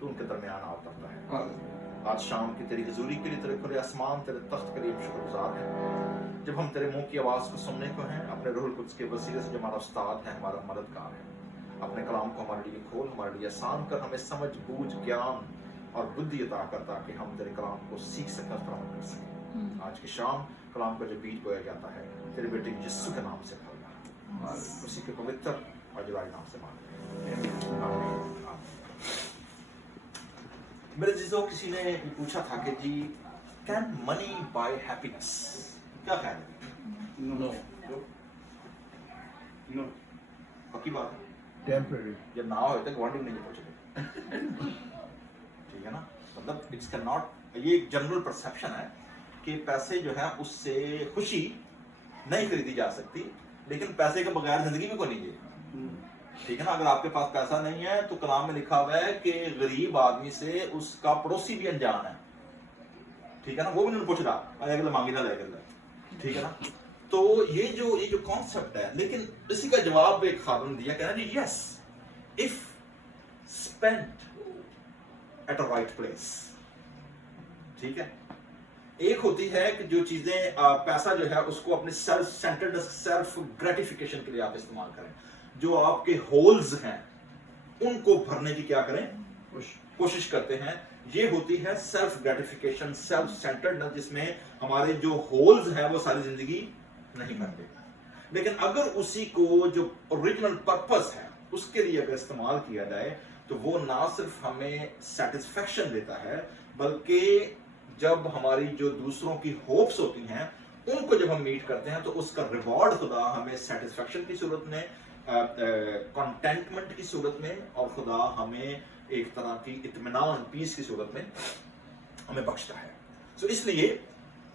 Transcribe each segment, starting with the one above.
تو ان کے درمیان آ اترتا ہے۔ آج شام کی تیری حضوری کے لیے، تیرے کھلے آسمان، تیرے تخت کے لیے ہم شکر گزار ہیں، جب ہم تیرے منہ کی آواز کو سننے کو ہیں، اپنے روح القدس کے وسیلے سے جو ہمارا استاد ہے، ہمارا مددگار ہے۔ اپنے کلام کو ہمارے لیے کھول، ہمارے لیے آسان کر، ہمیں سمجھ بوجھ گیان اور بدھی عطا کر، تاکہ ہم تیرے کلام کو سیکھ سکیں اور فراہم کر سکیں۔ آج کی شام کلام کا جو بیج بویا جاتا ہے، تیرے بیٹے یسوع کے نام سے پھلنا، اسی کے پوتر اور جلالی نام سے مانگتے ہیں، آمین۔ میرے عزیزوں، کسی نے یہ پوچھا تھا کہ جی کین منی بائی ہیپینس؟ کیا خیال ہے؟ نو، پکی بات ہے، ٹیمپرری، جب نہ ہوئے تو گوانڈنگ نہیں پہنچے، ٹھیک ہے نا؟ مطلب اٹس کین ناٹ، یہ ایک جنرل پرسیپشن ہے کہ پیسے جو ہے اس سے خوشی نہیں خریدی جا سکتی، لیکن پیسے کے بغیر زندگی بھی کوئی نہیں ہے، ٹھیک ہے نا؟ اگر آپ کے پاس پیسہ نہیں ہے تو کلام میں لکھا ہوا ہے کہ غریب آدمی سے اس کا پڑوسی بھی انجان ہے، ٹھیک ہے نا؟ وہ بھی نہیں پوچھ رہا اگر مانگی نہ لے کر، ٹھیک ہے نا؟ تو یہ جو کانسیپٹ ہے، لیکن اسی کا جواب ایک خادم دیا، کہنا جی yes if spent at a right place, ٹھیک ہے؟ ایک ہوتی ہے کہ جو چیزیں پیسہ جو ہے اس کو اپنے سیلف سینٹرڈ، سیلف گریٹیفیکیشن کے لیے آپ استعمال کریں، جو آپ کے ہولز ہیں ان کو بھرنے کی کیا کریں، کوشش کرتے ہیں، یہ ہوتی ہے سیلف گریٹیفیکیشن، سیلف سینٹرڈ، جس میں ہمارے جو ہولز ہیں وہ ساری زندگی نہیں بھرتے۔ لیکن اگر اسی کو جو اوریجنل پرپس ہے اس کے لیے اگر استعمال کیا جائے تو وہ نہ صرف ہمیں سیٹسفیکشن دیتا ہے، بلکہ جب ہماری جو دوسروں کی ہوپس ہوتی ہیں ان کو جب ہم میٹ کرتے ہیں تو اس کا ریوارڈ خدا ہمیں سیٹسفیکشن کی صورت میں، کنٹینٹمنٹ کی صورت میں، اور خدا ہمیں ایک طرح کی اطمینان، پیس کی صورت میں ہمیں بخشتا ہے۔ سو اس لیے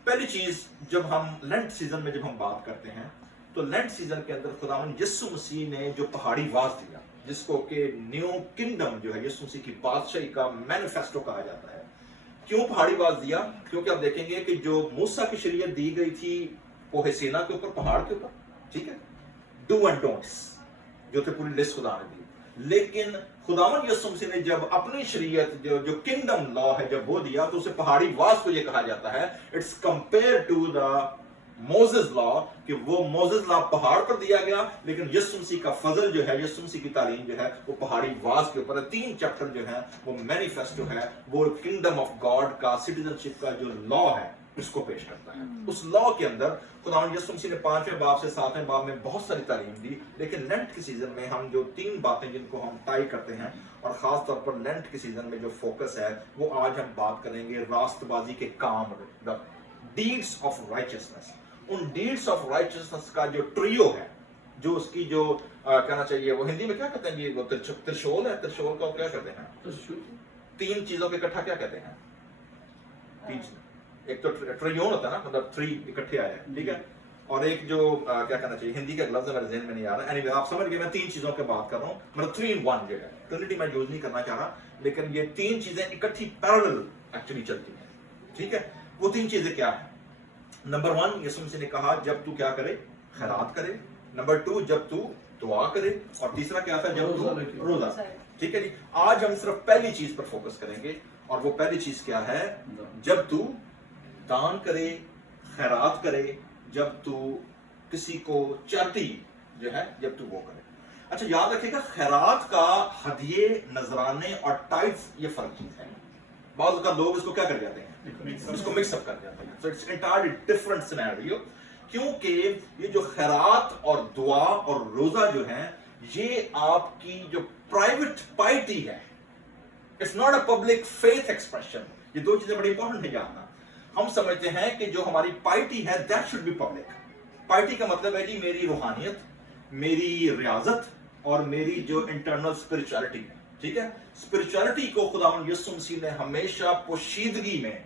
پہلی چیز، جب ہم لینٹ سیزن میں جب ہم بات کرتے ہیں تو لینٹ سیزن کے اندر خداوند یسوع مسیح نے جو پہاڑی واز دیا، جس کو کہ نیو کنگڈم جو ہے یسوع مسیح کی بادشاہی کا مینیفیسٹو کہا جاتا ہے۔ کیوں پہاڑی واز دیا؟ کیونکہ آپ دیکھیں گے کہ جو موسیٰ کی شریعت دی گئی تھی کوہ سینا کے اوپر، پہاڑ کے اوپر، ٹھیک ہے، ڈو اینڈ ڈونٹس جو تھے، پوری لسٹ خدا نے دی، لیکن خداوند یسوع مسیح نے جب اپنی شریعت جو کنگڈم لا ہے جب وہ دیا تو اسے پہاڑی واز کو یہ کہا جاتا ہے، it's compare to the Moses law, کہ وہ موزز لا پہاڑ پر دیا گیا، لیکن یسوع مسیح کا فضل جو ہے، یسوع مسیح کی تعلیم جو ہے وہ پہاڑی واز کے اوپر ہے۔ 3 چیپٹر جو ہیں وہ مینیفیسٹو ہے، وہ کنگڈم آف گاڈ کا، سٹیزن شپ کا جو لا ہے اس کو پیش کرتا ہے۔ اس لا کے اندر خداوند یسوع مسیح نے 5ویں باب سے 7ویں باب میں بہت ساری تعلیم دی، لیکن لینٹ کے سیزن میں ہم جو 3 باتیں جن کو ہم ٹائی کرتے ہیں، اور خاص طور پر لینٹ کے سیزن میں جو فوکس ہے وہ آج ہم بات کریں گے راست بازی کے کام، دا ڈیڈس آف رائچسنس۔ ان ڈیڈس آف رائچسنس کا جو ٹریو ہے، جو اس کی جو کہنا چاہیے، وہ ہندی میں کیا کہتے ہیں یہ، وہ ترشول ہے، ترشول کا کیا کہتے ہیں؟ 3 چیزوں کے اکٹھا کیا کہتے ہیں؟ 3، ایک تو ٹریون ہوتا ہے نا، مطلب 3 اکٹھے آئے ہیں، ٹھیک ہے، اور ایک جو کیا کہنا چاہیے، ہندی کا لفظ میرے ذہن میں نہیں آ رہا، اینی وے آپ سمجھ گئے میں 3 چیزوں کی بات کر رہا ہوں، مطلب 3 in 1 جو ہے، ٹرینٹی میں یوز نہیں کرنا چاہ رہا، لیکن یہ 3 چیزیں اکٹھی پیرلل ایکچولی چلتی ہیں، ٹھیک ہے۔ وہ 3 چیزیں کیا ہیں؟ نمبر 1، یسوع مسیح نے کہا جب تو کیا کرے، خیرات کرے۔ نمبر 2، جب تو دعا کرے، اور تیسرا کیا تھا، جب تو روزہ کرے، ٹھیک ہے جی۔ آج ہم صرف پہلی چیز پر فوکس کریں گے، اور وہ پہلی چیز کیا ہے؟ جب تو دان کرے، خیرات کرے، جب تو کسی کو چاہتی جو ہے، جب تو وہ کرے۔ اچھا یاد رکھیے گا، خیرات کا ہدیے، نذرانے اور ٹائٹس یہ فرق چیز ہے۔ بعض اوقات لوگ اس کو کیا کر جاتے ہیں، اس کو مکس اپ کر جاتے ہیں۔ So it's entirely different scenario، کیونکہ یہ جو خیرات اور دعا اور روزہ جو ہیں، یہ آپ کی جو پرائیویٹ پائٹی ہے، it's not a public faith expression. یہ 2 چیزیں بڑی امپورٹنٹ ہے جاننا۔ ہم سمجھتے ہیں کہ جو ہماری پائٹی ہے that should be public. Piety کا مطلب ہے جی میری روحانیت، میری ریاضت اور میری جو انٹرنل اسپرچولیٹی ہے، ٹھیک ہے۔ اسپرچولیٹی کو خداوند یسوع مسیح نے ہمیشہ پوشیدگی میں،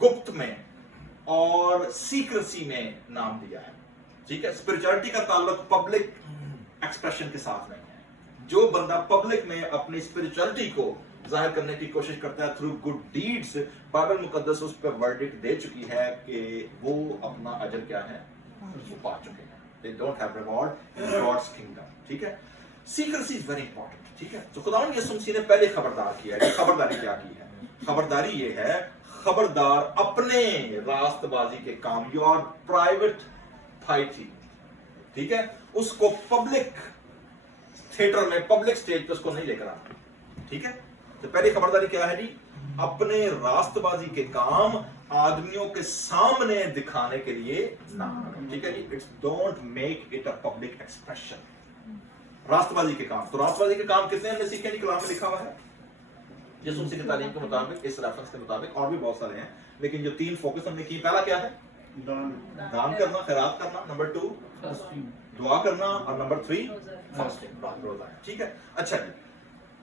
گپت میں اور سیکریسی میں نام دیا ہے، ٹھیک ہے۔ اسپرچولیٹی کا تعلق پبلک ایکسپریشن کے ساتھ نہیں ہے۔ جو بندہ پبلک میں اپنی اسپرچولیٹی کو ظاہر کرنے کی کوشش کرتا ہے تھرو گڈ ڈیڈز، بائبل مقدس اس پہ ورڈکٹ دے چکی ہے کہ وہ اپنا اجر کیا ہے، وہ پا چکے ہیں۔ They don't have reward in God's kingdom، ٹھیک ہے۔ Secrecy is very important. ٹھیک ہے. تو خداوند یسوع مسیح نے پہلے خبردار کیا ہے. خبرداری کیا کی ہے؟ خبرداری یہ ہے خبردار اپنے راست بازی کے کام یور پرائیویٹ پھائٹی، ٹھیک ہے، اس کو پبلک تھیٹر میں پبلک سٹیج پہ اس کو نہیں لے کر آنا. ٹھیک ہے. تو پہلی خبرداری کیا ہے جی؟ اپنے راست بازی کے کام آدمیوں کے سامنے دکھانے کے لیے نہ. ٹھیک ہے جی. It's don't make it a public expression. راست بازی کے کام. تو راست بازی کے کام کتنے ہم نے سیکھے جی؟ کلام میں لکھا ہوا ہے یسوع مسیح کی تعلیم کے مطابق، اس ریفرنس کے مطابق، اور بھی بہت سارے ہیں، لیکن جو 3 فوکس ہم نے کی، پہلا کیا ہے؟ دان کرنا، خیرات کرنا. نمبر 2 دعا کرنا، اور نمبر 3 فاسٹنگ، روزہ. ٹھیک ہے. اچھا جی،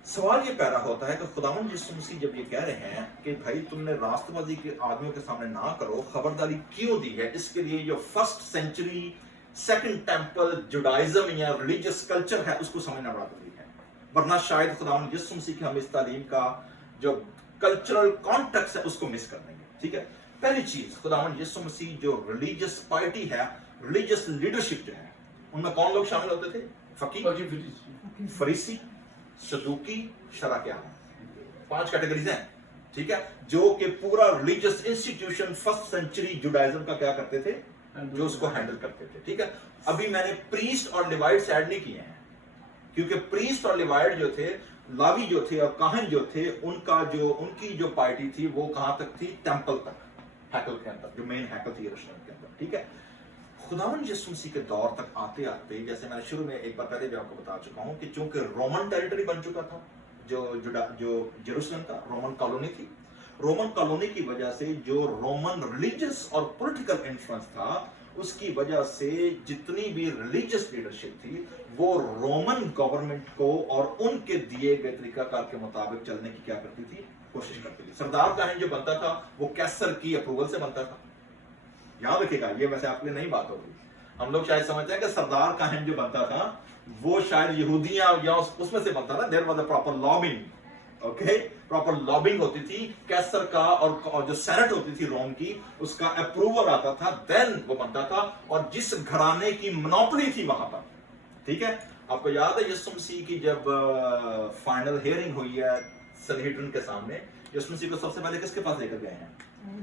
سوال یہ پیدا ہوتا ہے کہ خداوند یسوع مسیح جب یہ کہہ رہے ہیں کہ بھائی تم نے راست بازی کے آدمیوں کے سامنے نہ کرو، خبرداری کیوں دی ہے؟ اس کے لیے جو first century second temple Judaism یا ریلیجیس کلچر ہے اس کو سمجھنا بڑا ضروری ہے، ورنہ شاید خداوند یسوع مسیح کی ہم اس تعلیم کا جو کلچرل کانٹیکسٹ ہے اس کو مس کر دیں گے. ٹھیک ہے. پہلی چیز، خداوند یسوع مسیح جو ریلیجیس پارٹی ہے، ریلیجیس لیڈرشپ جو ہے، ان میں کون لوگ شامل ہوتے تھے؟ فقیہ، فریسی، صدوقی، شرع کے عالم. 5 کیٹیگریز ہیں. ٹھیک ہے. جو کہ پورا religious institution first century Judaism کا کیا کرتے تھے؟ جو اس کو ہینڈل کرتے تھے. ٹھیک ہے. ابھی میں نے پریسٹ اور لیوائٹس ایڈ نہیں کیے ہیں، کیونکہ پریسٹ اور لیوائٹ جو تھے، لاوی جو تھے اور کاہن جو تھے، ان کی جو پارٹی تھی وہ کہاں تک تھی؟ ٹیمپل تک، ہیکل کے اندر، جو مین ہیکل تھی یروشلم کے اندر. ٹھیک ہے. خداوند یسوع مسیح کے دور تک آتے آتے، جیسے میں نے شروع میں ایک بار پہلے بھی آپ کو بتا چکا ہوں کہ چونکہ رومن ٹیریٹری بن چکا تھا، جو یروشلم کا رومن کالونی تھی، رومن کالونی کی وجہ سے جو رومن ریلیجس اور پولیٹیکل انفلوئنس تھا، اس کی وجہ سے جتنی بھی ریلیجس لیڈرشپ تھی وہ رومن گورنمنٹ کو اور ان کے دیے گئے طریقہ کار کے مطابق چلنے کی کیا کرتی تھی؟ کوشش کرتی تھی. سردار کاہن جو بنتا تھا وہ کیسر کی اپروول سے بنتا تھا. یاد رکھیے گا، یہ ویسے آپ کے لیے نئی بات ہوگی. ہم لوگ شاید سمجھتے ہیں کہ سردار کاہن جو بنتا تھا وہ شاید یہودیاں یا اس میں سے بنتا تھا. دیر was a proper lobbying. Okay, proper lobbying ہوتی تھی کیسر کا، اور جو سینٹ ہوتی تھی روم کی، اس کا اپروول آتا تھا، دین وہ بنتا تھا. اور جس گھرانے کی منوپلی تھی وہاں پر. ٹھیک ہے. آپ کو یاد ہے یسوع مسیح کی جب فائنل ہیئرنگ ہوئی ہے سنہیڈرن کے سامنے، یسوع مسیح کو سب سے پہلے کس کے پاس لے کر گئے ہیں؟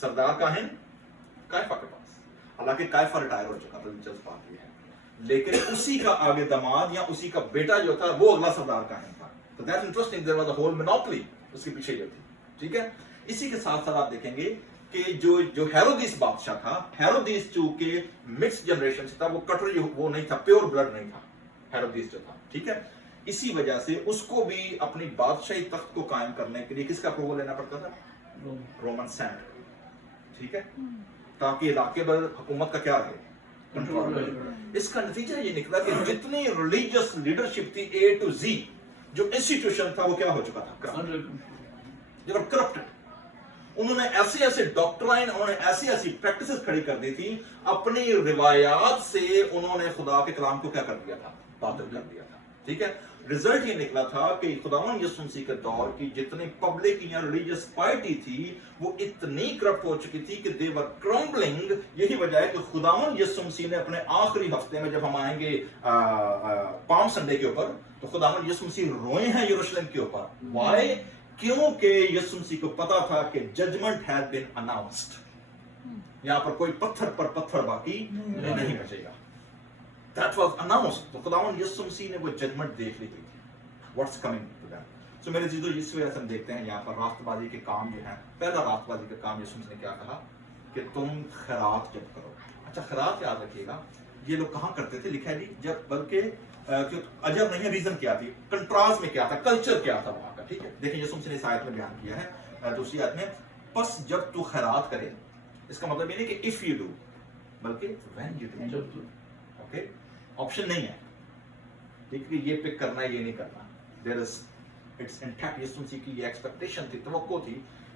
سردار کاہن کائفہ کے پاس. حالانکہ کائفہ ریٹائر ہو چکا تھا، دلچسپ بات یہ ہے، لیکن اسی کا آگے داماد یا اسی کا بیٹا جو تھا وہ اگلا سردار کاہن تھا. تو that's interesting, there was a whole monopoly اس کے پیچھے جو تھی. ٹھیک ہے. اسی کے ساتھ ساتھ آپ دیکھیں گے کہ جو ہیرودیس بادشاہ تھا، ہیرودیس چونکہ مکس جنریشن سے تھا، وہ کٹر وہ نہیں تھا، پیور بلڈ نہیں تھا ہیرودیس جو تھا. ٹھیک ہے. اسی وجہ سے اس کو بھی اپنی بادشاہی تخت کو قائم کرنے کے لیے کس کا اپروول لینا پڑتا تھا؟ رومن سینٹ. ٹھیک ہے. تاکہ علاقے پر حکومت کا کیا رہے؟ کنٹرول رہے. اس کا نتیجہ یہ نکلا کہ جتنی ریلیجس لیڈرشپ تھی اے ٹو زی، جو انسٹیٹیوشن تھا وہ کیا ہو چکا تھا؟ کرپٹ. انہوں نے ایسے ڈاکٹرائن، انہوں نے ایسی پریکٹسز کھڑی کر دی تھی، اپنی روایات سے انہوں نے خدا کے کلام کو کیا کر دیا تھا؟ باطل کر دیا تھا. ٹھیک ہے. رزلٹ یہ نکلا تھا کہ خداوند یسوع مسیح کے دور کی جتنی پبلک یا ریلیجس پارٹی تھی وہ اتنی کرپٹ ہو چکی تھی کہ دے ور کرمبلنگ. یہی وجہ ہے کہ خداوند یسوع مسیح نے اپنے آخری ہفتے میں، جب ہم آئیں گے پام سنڈے کے اوپر، تو خداوند یسوع مسیح روئے ہیں یروشلم کے اوپر. وائی؟ کیونکہ یسوع مسیح کو پتا تھا کہ ججمنٹ ہیز بین اناؤنسڈ. یہاں پر کوئی پتھر پر پتھر باقی نہیں بچے گا. That was announced. تو خداوند یسوع مسیح نے وہ ججمنٹ دیکھ لی تھی. What's coming to them? So میرے چیزوں، اس وجہ سے ہم دیکھتے ہیں یہاں پر راست بازی کے کام جو ہیں. پہلا راست بازی کا کام یسوع مسیح نے کیا کہا کہ تم خیرات جب کرو. اچھا، خیرات یاد رکھیے گا، یہ لوگ کہاں کرتے تھے؟ لکھا ہے جی جب، بلکہ عجب نہیں ہے، ریزن کیا تھی، کنٹراسٹ میں کیا تھا، کلچر کیا تھا وہاں کا. ٹھیک ہے. دیکھیں یسوع مسیح نے اس آیت میں بیان کیا ہے، دوسری آیت میں، پس جب تو خیرات کرے. اس کا مطلب یہ نہیں کہ if you do، بلکہ when you do. Okay. Option نہیں ہے. ٹھیک ہے. یہ پک کرنا ہے، یہ نہیں کرنا. دیر از اٹس انٹیکٹ. یسوع مسیح کی یہ ایکسپیکٹیشن تھی، توقع تھی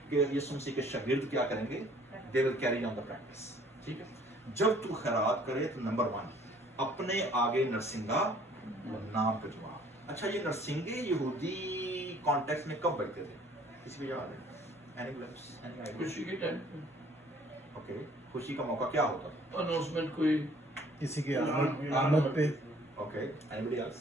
کہ یسوع مسیح کے شاگرد کیا کریں گے؟ They will carry on the practice. ٹھیک ہے. جب تو خیرات کرے تو نمبر 1 اپنے آگے نرسنگا نام کجوا. اچھا، یہ نرسنگے یہودی کانٹیکس میں کب بیٹھتے تھے؟ کسی بھی یاد ہے؟ خوشی کے ٹائم پہ. اوکے. خوشی کا موقع کیا ہوتا تھا؟ اناؤنسمنٹ کوئی کسی کی آمد پہ. Okay. Anybody else?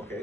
Okay.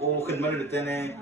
ਉਹ ਖਿਦਮਤ ਦਿੱਤੇ ਨੇ,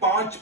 5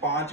5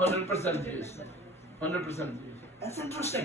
100%। That's interesting,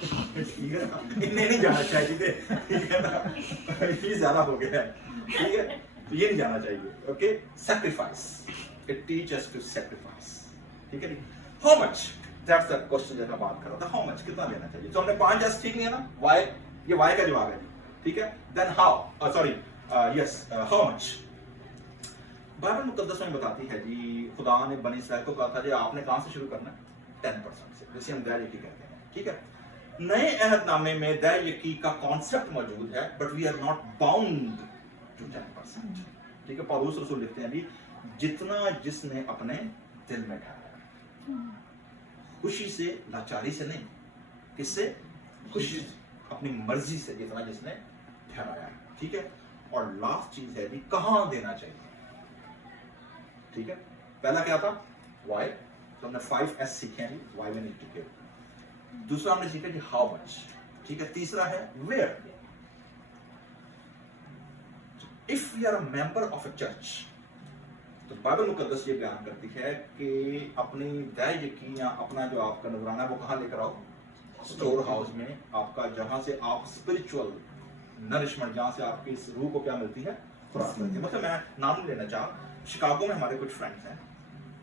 ٹھیک ہے نا, انہیں نہیں جانا چاہیے, ٹھیک ہے نا, یہ زیادہ ہو گیا ہے, ٹھیک ہے, تو یہ نہیں جانا چاہیے. Okay, sacrifice, it teach us to sacrifice, ٹھیک ہے جی. How much, that's the question جو میں بات کر رہا تھا, ہاؤ مچ, کتنا دینا چاہیے. تو ہم نے 5 ایس ٹھیک نہیں ہے نا, وائی, یہ وائی کا جواب ہے جی, ٹھیک ہے. Then how, sorry, yes, how much. Bible مقدس میں بتاتی ہے جی, خدا نے بنی اسرائیل کو کہا تھا جی آپ نے کہاں سے شروع کرنا ہے, 10% سے, جسے ہم دیا یقین کہتے ہیں, ٹھیک ہے. نئے عہد نامے میں دیا یقین کا کانسیپٹ موجود ہے, but we are not bound to 10%, ٹھیک ہے. پالوس رسول لکھتے ہیں جی, جتنا جس نے اپنے دل میں ٹھہرایا, خوشی سے, لاچاری سے نہیں, کس سے, خوشی سے, اپنی مرضی سے, جتنا جس نے ٹھہرایا, ٹھیک ہے. اور لاسٹ چیز ہے جی, کہاں دینا چاہیے, ٹھیک ہے. پہلا کیا تھا, وائی, تو ہم نے 5 ایس سیکھے ہیں, why we need to give. دوسرا ہم نے سیکھا جی ہاؤ مچ, ٹھیک ہے. تیسرا ہے where. If we are a member of a church, تو بائبل مقدس یہ بیان کرتی ہے کہ اپنی دیا یقین یا اپنا جو آپ کا نذرانہ ہے وہ کہاں لے کر آؤ, اسٹور ہاؤس میں, آپ کا جہاں سے آپ اسپرچل نرشمنٹ, جہاں سے آپ کی اس روح کو کیا ملتی ہے, خوراک ملتی ہے. مطلب میں نام نہیں لینا چاہ, شکاگو میں ہمارے کچھ فرینڈس ہیں,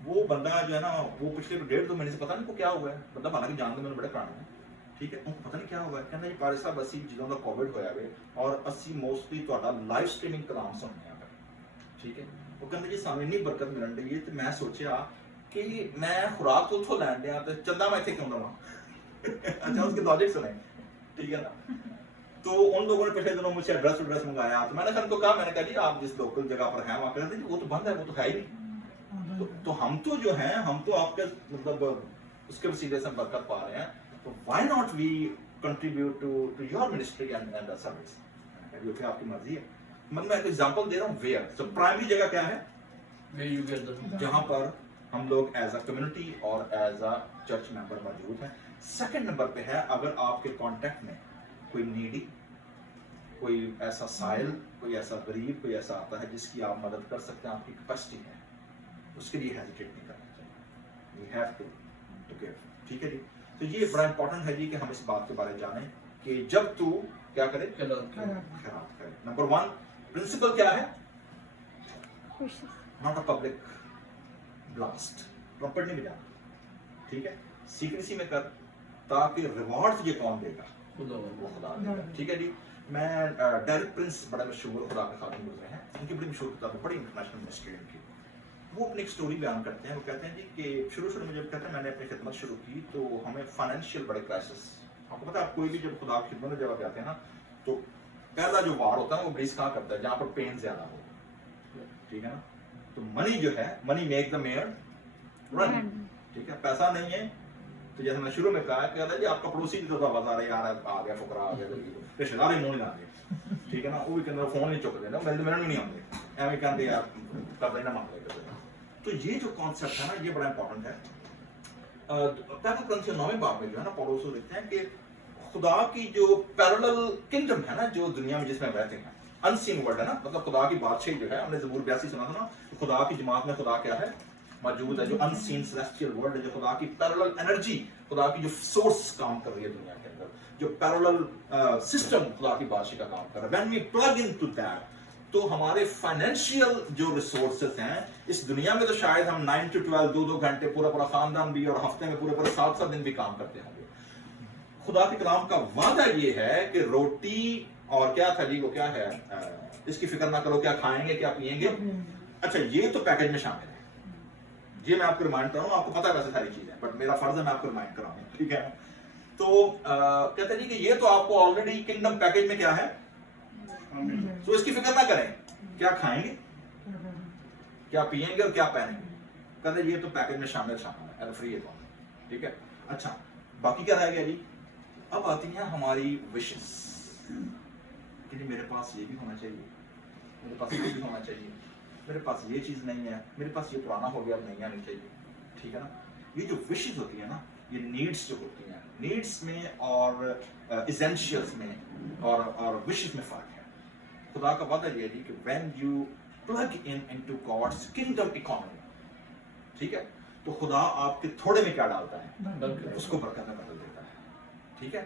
وہ بندہ جو ہے نا, وہ پچھلے 1.5-2 مہینے سے پتہ نہیں کو کیا ہوا ہے, مطلب حالانکہ جانتے میں بڑے پرانے ہیں, ٹھیک ہے, ان کو پتہ نہیں کیا ہوا ہے. کہنا جی پارس صاحب 80 جنہوں کا کووڈ ہوا ہے, اور 80 موسٹلی تہاڈا لائیو سٹریمنگ کلام سننے آ گئے, ٹھیک ہے. وہ کہنا جی سامنے نہیں برکت ملن ڈی ہے, تو میں سوچیا کہ میں خوراک تو اتوں لین دیا, تو چندہ میں اتنے کیوں لواں. اچھا, اس کے لاجک سنیں, ٹھیک ہے نا. تو ان لوگوں نے پچھلے دنوں مجھ سے ایڈریس منگایا, تو میں نے ان کو کہا, میں نے کہا جی آپ جس لوکل جگہ پر ہیں وہاں کہتے ہیں وہ تو بند ہے, وہ تو ہے ہی نہیں. تو ہم تو جو ہیں, ہم تو آپ کے مطلب اس کے وسیلے سے برکت پا رہے ہیں, تو why not we contribute to your ministry and service, جو کہ آپ کی مرضی ہے. میں ایک ایگزامپل دے رہا ہوں, ویئر. تو پرائمری جگہ کیا ہے, جہاں پر ہم لوگ ایز اے کمیونٹی اور ایز اے چرچ ممبر موجود ہیں. سیکنڈ نمبر پہ ہے, اگر آپ کے کانٹیکٹ میں کوئی نیڈی, کوئی ایسا سائل, کوئی ایسا غریب, کوئی ایسا آتا ہے جس کی آپ مدد کر سکتے ہیں, آپ کی کیپیسٹی ہے, اس کے لیے ہیزیٹیٹ نہیں کرنا چاہیے. وی ہیو ٹو گیو, ٹھیک ہے جی. تو یہ بڑا امپورٹنٹ ہے جی کہ ہم اس بات کے بارے جانیں کہ جب تو کیا کرے, خیرات کرے. نمبر 1 پرنسپل کیا ہے, not a public blast, trumpet نہیں بجانا, ٹھیک ہے. سیکریسی میں کر, تاکہ ریوارڈ تجھے کون دے گا, وہ خدا دے گا, ٹھیک ہے جی. میں ڈیرک پرنس بڑے مشہور خدا کے خادم گزرے ہیں, ان کی بڑی مشہور کتاب ہے, بڑی انٹرنیشنل منسٹری ان کی. وہ اپنی ایک سٹوری بیان کرتے ہیں. وہ کہتے ہیں جی کہ شروع میں جب کہتے ہیں میں نے اپنی خدمت شروع کی, تو ہمیں فائنینشیل بڑے کرائسس, آپ کو پتا ہے, آپ کوئی بھی جب خدا کی خدمت میں جب آپ جاتے ہیں نا, تو پہلا جو وار ہوتا ہے نا, وہ بیس کہاں کرتا ہے, جہاں پر پین زیادہ ہو, ٹھیک ہے نا. تو منی جو ہے, منی میک دا میئر رن, ٹھیک ہے. پیسہ نہیں ہے, تو جیسے میں شروع میں کہا کہ جی آپ کا پڑوسی بھی تو آواز آ رہی ہے, آ گیا فقرا, آ گیا رشتے دار ہی منہ نہیں آتے, ٹھیک ہے نا. وہ بھی کہ فون نہیں چک دینا, میرے نہیں آتے, ایویں کہتے یار کر دینا مان لے. تو یہ جو کانسیپٹ ہے نا, یہ بڑا امپورٹنٹ ہے. پہلا کرنتھیوں 9 باب میں جو ہے نا, پولس لکھتے ہیں کہ خدا کی جو پیرلل کنگڈم ہے نا, جو دنیا میں جس میں رہتے ہیں, ان سین ورلڈ ہے نا, مطلب خدا کی بادشاہی جو ہے, ہم نے زبور 82 سنا تھا نا, خدا کی جماعت میں خدا کیا ہے, موجود ہے, جو ان سین سیلیسٹیل ورلڈ ہے, جو خدا کی پیرلل انرجی, خدا کی جو سورس کام کر رہی ہے دنیا کے اندر, جو پیرلل سسٹم خدا کی بادشاہی کا کام کر رہا ہے. When we plug in to that, تو ہمارے فائنینشیل جو ریسورسز ہیں اس دنیا میں, تو شاید ہم 9 to 12 2 گھنٹے پورا خاندان بھی, اور ہفتے میں پورے 7 دن بھی کام کرتے ہوں گے. خدا کے کلام کا وعدہ یہ ہے کہ روٹی اور کیا تھا جی, وہ کیا ہے, اس کی فکر نہ کرو کیا کھائیں گے, کیا پیئیں گے. اچھا, یہ تو پیکج میں شامل ہے, یہ میں آپ کو ریمائنڈ کر رہا ہوں, آپ کو پتا ہے ویسے ساری چیزیں, بٹ میرا فرض ہے میں آپ کو ریمائنڈ کراؤں, ٹھیک ہے. تو کہتے ہیں جی کہ یہ تو آپ کو آلریڈی کنگڈم پیکج میں کیا ہے, تو اس کی فکر نہ کریں, کیا کھائیں گے, کیا پیئیں گے, اور کیا پہنیں گے. کہتے ہیں یہ تو پیکج میں شامل ہے, فری ہے, ٹھیک ہے. اچھا, باقی کیا رہ گیا جی, اب آتی ہیں ہماری وشز کہ جی میرے پاس یہ بھی ہونا چاہیے, میرے پاس یہ بھی ہونا چاہیے, میرے پاس یہ چیز نہیں ہے, میرے پاس یہ پرانا ہو گیا, اب نہیں آنی چاہیے, ٹھیک ہے نا. یہ جو وشز ہوتی ہیں نا, یہ نیڈس جو ہوتی ہیں, نیڈس میں اور ایسینشیلس میں اور وشز میں فرق ہے. خدا کا وعدہ یہ ہے کہ when you plug into God's kingdom economy, ٹھیک ہے, تو خدا آپ کے تھوڑے میں کیا ڈالتا ہے, اس کو برکت میں بدل دیتا ہے, ٹھیک ہے.